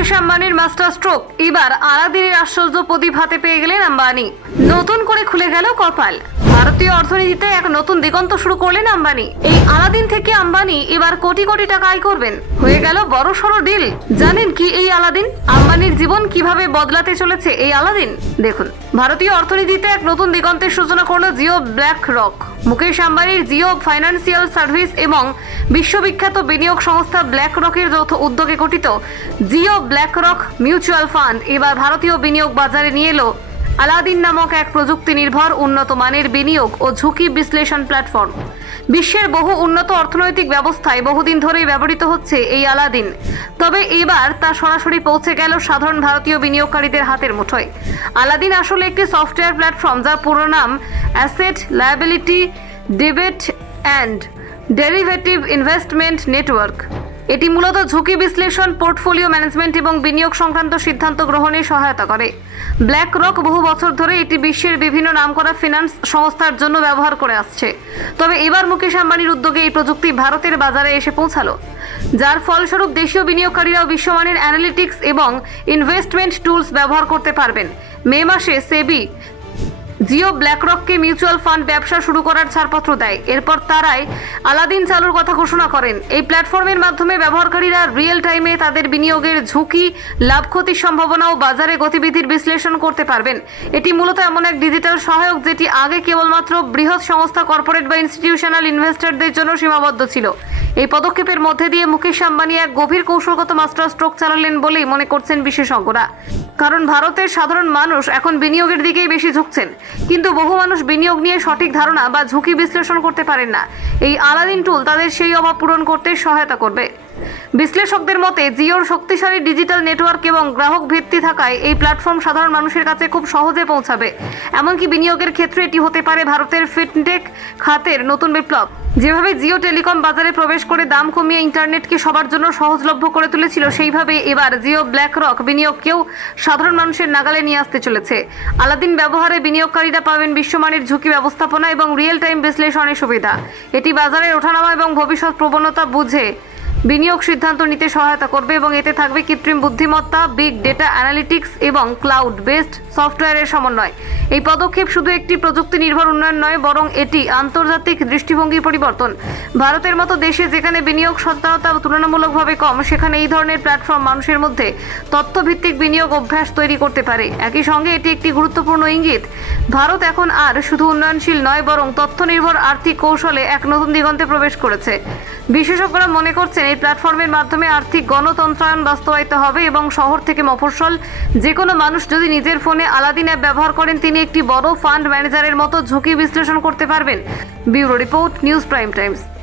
মুকেশ আম্বানির master stroke, এবার আলাদিনের আশ্চর্য প্রদীপ হাতে পেয়ে গেলেন আম্বানি। নতুন করে খুলে গেল কপাল, ভারতীয় অর্থনীতিতে এক নতুন দিগন্ত শুরু করলেন আম্বানি। এই আলাদিন থেকে আম্বানি এবার কোটি কোটি টাকা আয় করবেন। হয়ে গেল বড়সড় ডিল। জানেন কি এই আলাদিন? আম্বানির জীবন কিভাবে বদলাতে চলেছে এই আলাদিন দেখুন। ভারতীয় অর্থনীতিতে এক নতুন দিগন্তের সূচনা করলো জিও ব্ল্যাক রক। মুকেশ আম্বানির জিও ফাইন্যান্সিয়াল সার্ভিস এবং বিশ্ববিখ্যাত বিনিয়োগ সংস্থা ব্ল্যাক রকের যৌথ উদ্যোগে গঠিত Jio black rock mutual fund এবার ভারতীয় বিনিয়োগ বাজারে নিয়ে এলো আলাদিন নামক এক প্রযুক্তি নির্ভর উন্নত মানের বিনিয়োগ ও ঝুঁকি বিশ্লেষণ প্ল্যাটফর্ম। বিশ্বের বহু উন্নত অর্থনৈতিক ব্যবস্থায় বহুদিন ধরেই ব্যবহৃত হচ্ছে এই আলাদিন, তবে এবার তা সরাসরি পৌঁছে গেল সাধারণ ভারতীয় বিনিয়োগকারীদের হাতের মুঠোয়। আলাদিন আসলে একটি সফটওয়্যার প্ল্যাটফর্ম যার পুরো নাম asset liability debit and derivative investment network. এটি মূলত ঝুঁকি বিশ্লেষণ, পোর্টফোলিও ম্যানেজমেন্ট এবং বিনিয়োগ সংক্রান্ত সিদ্ধান্ত গ্রহণে সহায়তা করে। ব্ল্যাক রক বহু বছর ধরে এটি বিশ্বের বিভিন্ন নামকরা ফিনান্স সংস্থার জন্য ব্যবহার করে আসছে, তবে এবার মুকেশ আম্বানির উদ্যোগে এই প্রযুক্তি ভারতের বাজারে এসে পৌঁছালো, যার ফলস্বরূপ দেশীয় বিনিয়োগকারীরাও বিশ্বমানের অ্যানালিটিক্স এবং ইনভেস্টমেন্ট টুলস ব্যবহার করতে পারবেন। মে মাসে সেবি জিও ব্ল্যাকরককে মিউচুয়াল ফান্ড ব্যবসা শুরু করার ছাড়পত্র দেয়। এরপর তারাই আলাদিন চালুর কথা ঘোষণা করেন। এই প্ল্যাটফর্মের মাধ্যমে ব্যবহারকারীরা রিয়েল টাইমে তাদের বিনিয়োগের ঝুঁকি, লাভ ক্ষতির সম্ভাবনা ও বাজারে গতিবিধির বিশ্লেষণ করতে পারবেন। এটি মূলত এমন এক ডিজিটাল সহায়ক যেটি আগে কেবলমাত্র বৃহৎ সংস্থা, কর্পোরেট বা ইনস্টিটিউশনাল ইনভেস্টরদের জন্য সীমাবদ্ধ ছিল। এই পদক্ষেপের মধ্যে দিয়ে মুকেশ আম্বানি এক গভীর কৌশলগত মাস্টার স্ট্রোক চালালেন বলেই মনে করছেন বিশেষজ্ঞরা। কারণ ভারতের সাধারণ মানুষ এখন বিনিয়োগের দিকেই বেশি ঝুঁকছেন, কিন্তু বহু মানুষ বিনিয়োগ নিয়ে সঠিক ধারণা বা ঝুঁকি বিশ্লেষণ করতে পারেন না। এই আলাদিন টুল তাদের সেই অভাব পূরণ করতে সহায়তা করবে। বিশ্লেষকদের মতে জিওর শক্তিশালী ডিজিটাল নেটওয়ার্ক এবং গ্রাহক ভিত্তি থাকায় এই প্ল্যাটফর্ম সাধারণ মানুষের কাছে খুব সহজে পৌঁছাবে। এমনকি বিনিয়োগের ক্ষেত্রে এটি হতে পারে ভারতের ফিনটেক খাতের নতুন বিপ্লব। যেভাবে জিও টেলিকম বাজারে প্রবেশ করে দাম কমিয়ে ইন্টারনেটকে সবার জন্য সহজলভ্য করে তুলেছিল, সেইভাবে এবার জিও ব্ল্যাক রক বিনিয়োগকেও সাধারণ মানুষের নাগালে নিয়ে আসতে চলেছে। আলাদিন ব্যবহারে বিনিয়োগকারীরা পাবেন বিশ্বমানের ঝুঁকি ব্যবস্থাপনা এবং রিয়েল টাইম বিশ্লেষণের সুবিধা। এটি বাজারের ওঠানামা এবং ভবিষ্যৎ প্রবণতা বুঝে বিনিয়োগ সিদ্ধান্ত নিতে সহায়তা করবে এবং এতে থাকবে কৃত্রিম বুদ্ধিমত্তা, বিগ ডেটা অ্যানালিটিক্স এবং ক্লাউড বেসড সফটওয়্যারের সমন্বয়। এই পদক্ষেপ শুধু একটি প্রযুক্তি নির্ভর উন্নয়ন নয়, বরং এটি আন্তর্জাতিক দৃষ্টিভঙ্গির পরিবর্তন। ভারতের মতো দেশে যেখানে বিনিয়োগ সচেতনতা তুলনামূলকভাবে কম, সেখানে এই ধরনের প্ল্যাটফর্ম মানুষের মধ্যে তথ্যভিত্তিক বিনিয়োগ অভ্যাস তৈরি করতে পারে। একই সঙ্গে এটি একটি গুরুত্বপূর্ণ ইঙ্গিত, ভারত এখন আর শুধু উন্নয়নশীল নয়, বরং তথ্য নির্ভর আর্থিক কৌশলে এক নতুন দিগন্তে প্রবেশ করেছে। বিশেষজ্ঞরা মনে করছেন এই প্ল্যাটফর্মের মাধ্যমে আর্থিক গণতন্ত্রায়ন বাস্তবায়িত হবে এবং শহর থেকে মফস্বল যে কোনো মানুষ যদি নিজের ফোনে আলাদিন অ্যাপ ব্যবহার করেন, তিনি একটি বড় ফান্ড ম্যানেজারের মতো ঝুঁকি বিশ্লেষণ করতে পারবেন। Bureau report, news prime Times.